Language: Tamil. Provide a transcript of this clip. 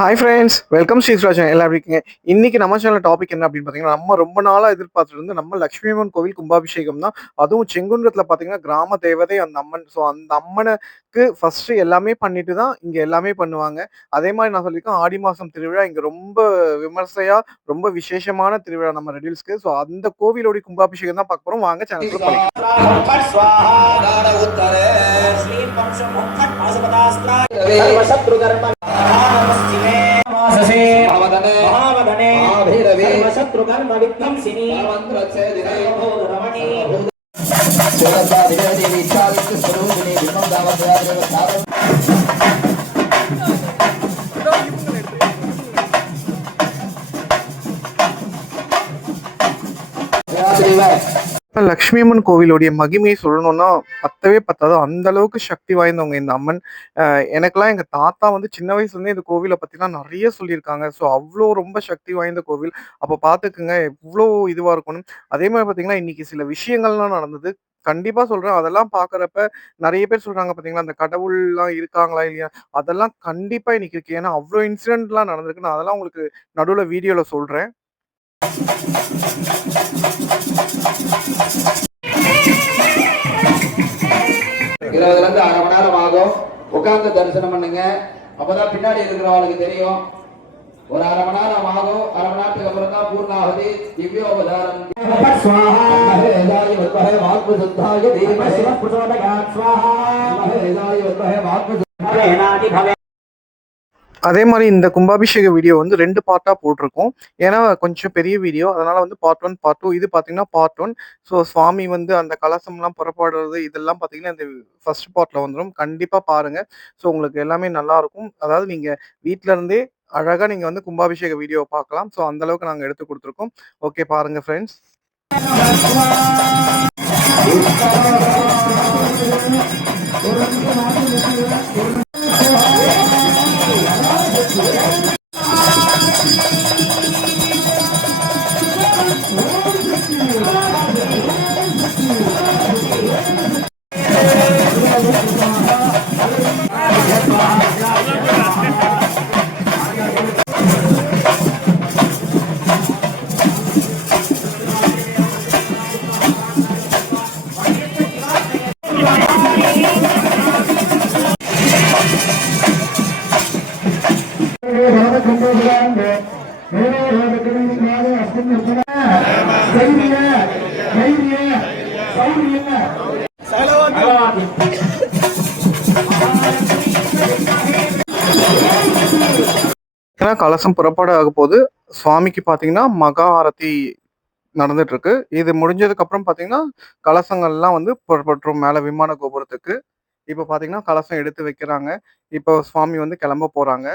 Hi friends, welcome ஸ்ரீஸ்ராஜன். எல்லாரும் இருக்கீங்க. இன்னைக்கு நம்ம சேனல் டாபிக் என்ன அப்படின்னு பார்த்தீங்கன்னா, நம்ம ரொம்ப நாளா எதிர்பார்த்துட்டு இருந்த நம்ம லட்சுமி அம்மன் கோவில் கும்பாபிஷேகம் தான். அதுவும் செங்குன்றத்துல பார்த்தீங்கன்னா, கிராம தேவதை அந்த அம்மன். ஸோ அந்த அம்மனுக்கு ஃபர்ஸ்ட்டு எல்லாமே பண்ணிட்டு தான் இங்க எல்லாமே பண்ணுவாங்க. அதே மாரி நான் சொல்லியிருக்கேன், ஆடி மாசம் திருவிழா இங்க ரொம்ப விமர்சையா, ரொம்ப விசேஷமான திருவிழா நம்ம ரெடில்ஸ்க்கு. ஸோ அந்த கோவிலோட கும்பாபிஷேகம் தான் பார்க்க போறோம். வாங்க சேனலுக்குள்ள போலாம். லக்ஷ்மி அம்மன் கோவிலுடைய மகிமையை சொல்லணும்னா பத்தவே பத்தாது. அந்த அளவுக்கு சக்தி வாய்ந்தவங்க இந்த அம்மன். எனக்கெல்லாம் எங்க தாத்தா வந்து சின்ன வயசுலேருந்தே இந்த கோவிலை பத்திலாம் நிறைய சொல்லியிருக்காங்க. ஸோ அவ்வளோ ரொம்ப சக்தி வாய்ந்த கோவில். அப்போ பார்த்துக்குங்க எவ்வளோ இதுவா இருக்கணும். அதே மாதிரி பார்த்தீங்கன்னா, இன்னைக்கு சில விஷயங்கள்லாம் நடந்தது. கண்டிப்பா சொல்றேன். அதெல்லாம் பார்க்குறப்ப நிறைய பேர் சொல்றாங்க பார்த்தீங்களா, அந்த கடவுள்லாம் இருக்காங்களா இல்லையா? அதெல்லாம் கண்டிப்பா இன்னைக்கு இருக்கு. ஏன்னா அவ்வளோ இன்சிடென்ட்லாம் நடந்திருக்கு. நான் அதெல்லாம் உங்களுக்கு நடுவுல வீடியோல சொல்றேன். இருபதுல இருந்து அரை மணி நேரம் ஆகும். உட்கார்ந்து தரிசனம் பண்ணுங்க. அப்பதான் பின்னாடி இருக்கிறவங்களுக்கு தெரியும். ஒரு அரை மணி நேரம் ஆகும். அரை மணி நேரத்துக்கு அப்புறம் தான் பூர்ணாவதி திவ்யோபதாரம். அதே மாரி இந்த கும்பாபிஷேக வீடியோ வந்து 2 பார்ட்டா போட்டிருக்கோம். ஏன்னா கொஞ்சம் பெரிய வீடியோ. அதனால வந்து பார்ட் 1, பார்ட் 2 இது பார்த்தீங்கன்னா பார்ட் 1. ஸோ சுவாமி வந்து அந்த கலசம்லாம் புறப்பாடுறது இதெல்லாம் பார்த்தீங்கன்னா, இந்த ஃபர்ஸ்ட் பார்ட்ல வந்துரும். கண்டிப்பா பாருங்க. ஸோ உங்களுக்கு எல்லாமே நல்லாருக்கும். அதாவது நீங்க வீட்ல இருந்தே அழகா நீங்க வந்து கும்பாபிஷேக வீடியோவ பார்க்கலாம். ஸோ அந்த அளவுக்கு நாங்க எடுத்து குடுத்துருக்கோம். ஓகே பாருங்க ஃப்ரெண்ட்ஸ். ஏன்னா கலசம் புறப்பாடு ஆக போது சுவாமிக்கு பார்த்தீங்கன்னா மகா ஆரத்தி நடந்துட்டு இருக்கு. இது முடிஞ்சதுக்கு அப்புறம் பார்த்தீங்கன்னா, கலசங்கள்லாம் வந்து புறப்பட்டுரும் மேல விமான கோபுரத்துக்கு. இப்போ பார்த்தீங்கன்னா, கலசம் எடுத்து வைக்கிறாங்க. இப்போ சுவாமி வந்து கிளம்ப போறாங்க.